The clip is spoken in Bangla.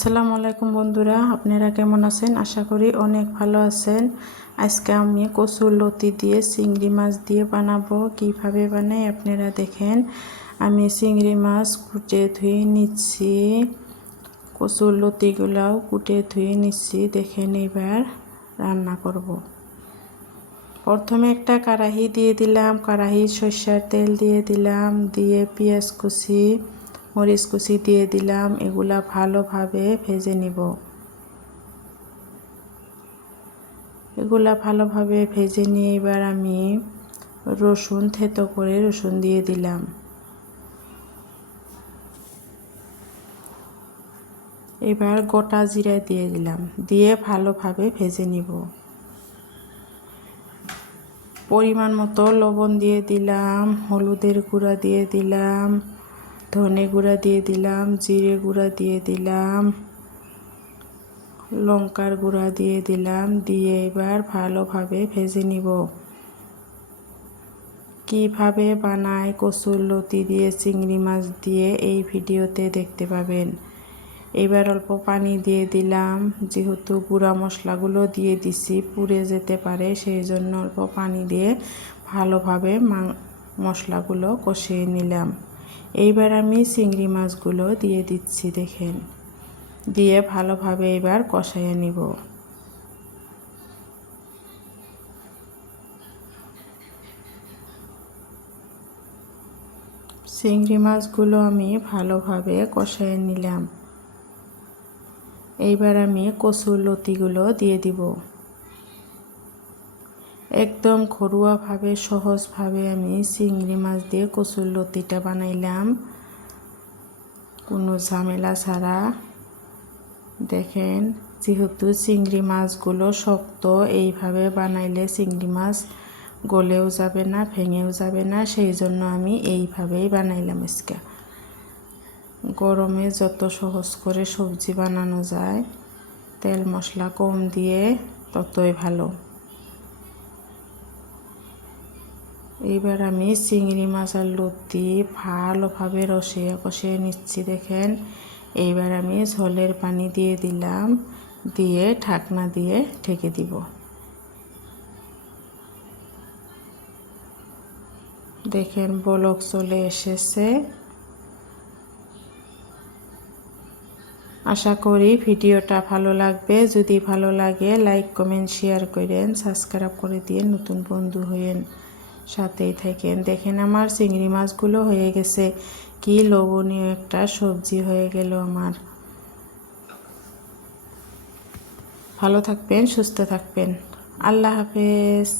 আসসালামু আলাইকুম বন্ধুরা, আপনারা কেমন আছেন? আশা করি অনেক ভালো আছেন। আজকে আমি কচুর লতি দিয়ে চিংড়ি মাছ দিয়ে বানাবো। কিভাবে বানাই আপনারা দেখেন। আমি চিংড়ি মাছ কুটে ধুয়ে নিচ্ছি, কচুর লতিগুলাও কুটে ধুয়ে নিচ্ছি। দেখেন এবার রান্না করব। প্রথমে একটা কড়াই দিয়ে দিলাম, কড়াই সরষের তেল দিয়ে দিলাম, দিয়ে পেঁয়াজ কুচি মরিচ কুচি দিয়ে দিলাম। এগুলা ভালোভাবে ভেজে নিব। এগুলা ভালোভাবে ভেজে নিয়ে এবার আমি রসুন থেতো করে রসুন দিয়ে দিলাম। এবার গোটা জিরা দিয়ে দিলাম, দিয়ে ভালোভাবে ভেজে নিব। পরিমাণ মতো লবণ দিয়ে দিলাম, হলুদের গুঁড়া দিয়ে দিলাম, ধনে গুঁড়া দিয়ে দিলাম, জিরে গুঁড়া দিয়ে দিলাম, লঙ্কার গুঁড়া দিয়ে দিলাম। দিয়ে এবার ভালোভাবে ভেজে নিব। কিভাবে বানায় কচুর লতি দিয়ে চিংড়ি মাছ দিয়ে এই ভিডিওতে দেখতে পাবেন। এবার অল্প পানি দিয়ে দিলাম, যেহেতু গুঁড়া মশলাগুলো দিয়ে দিছি পুড়ে যেতে পারে, সেই জন্য অল্প পানি দিয়ে ভালোভাবে মশলাগুলো কষিয়ে নিলাম। এইবার আমি চিংড়ি মাছগুলো দিয়ে দিচ্ছি, দেখেন, দিয়ে ভালোভাবে এবার কষাইয়ে নিব। চিংড়ি মাছগুলো আমি ভালোভাবে কষাইয়ে নিলাম। এইবার আমি কচুর লতিগুলো দিয়ে দিব। একদম ঘরোয়াভাবে সহজভাবে আমি চিংড়ি মাছ দিয়ে কচুর লতিটা বানাইলাম, কোনো ঝামেলা ছাড়া। দেখেন, যেহেতু চিংড়ি মাছগুলো শক্ত, এইভাবে বানাইলে চিংড়ি মাছ গলেও যাবে না, ভেঙেও যাবে না, সেই জন্য আমি এইভাবেই বানাইলাম। আজকে গরমে যত সহজ করে সবজি বানানো যায়, তেল মশলা কম দিয়ে ততই ভালো। এইবার আমি চিংড়ি মাছ আর লতি ভালোভাবে কষিয়ে নিচ্ছি, দেখেন। এইবার আমি ঝোলের পানি দিয়ে দিলাম, দিয়ে ঢাকনা দিয়ে ঢেকে দিব। দেখেন বলক চলে এসেছে। আশা করি ভিডিওটা ভালো লাগবে। যদি ভালো লাগে লাইক কমেন্ট শেয়ার করেন, সাবস্ক্রাইব করে দিয়ে নতুন বন্ধু হয়েন, সাথেই থাকেন। দেখেন আমার চিংড়ি মাছগুলো হয়ে গেছে। কি লোভনীয় একটা সবজি হয়ে গেল আমার। ভালো থাকবেন, সুস্থ থাকবেন। আল্লাহ হাফেজ।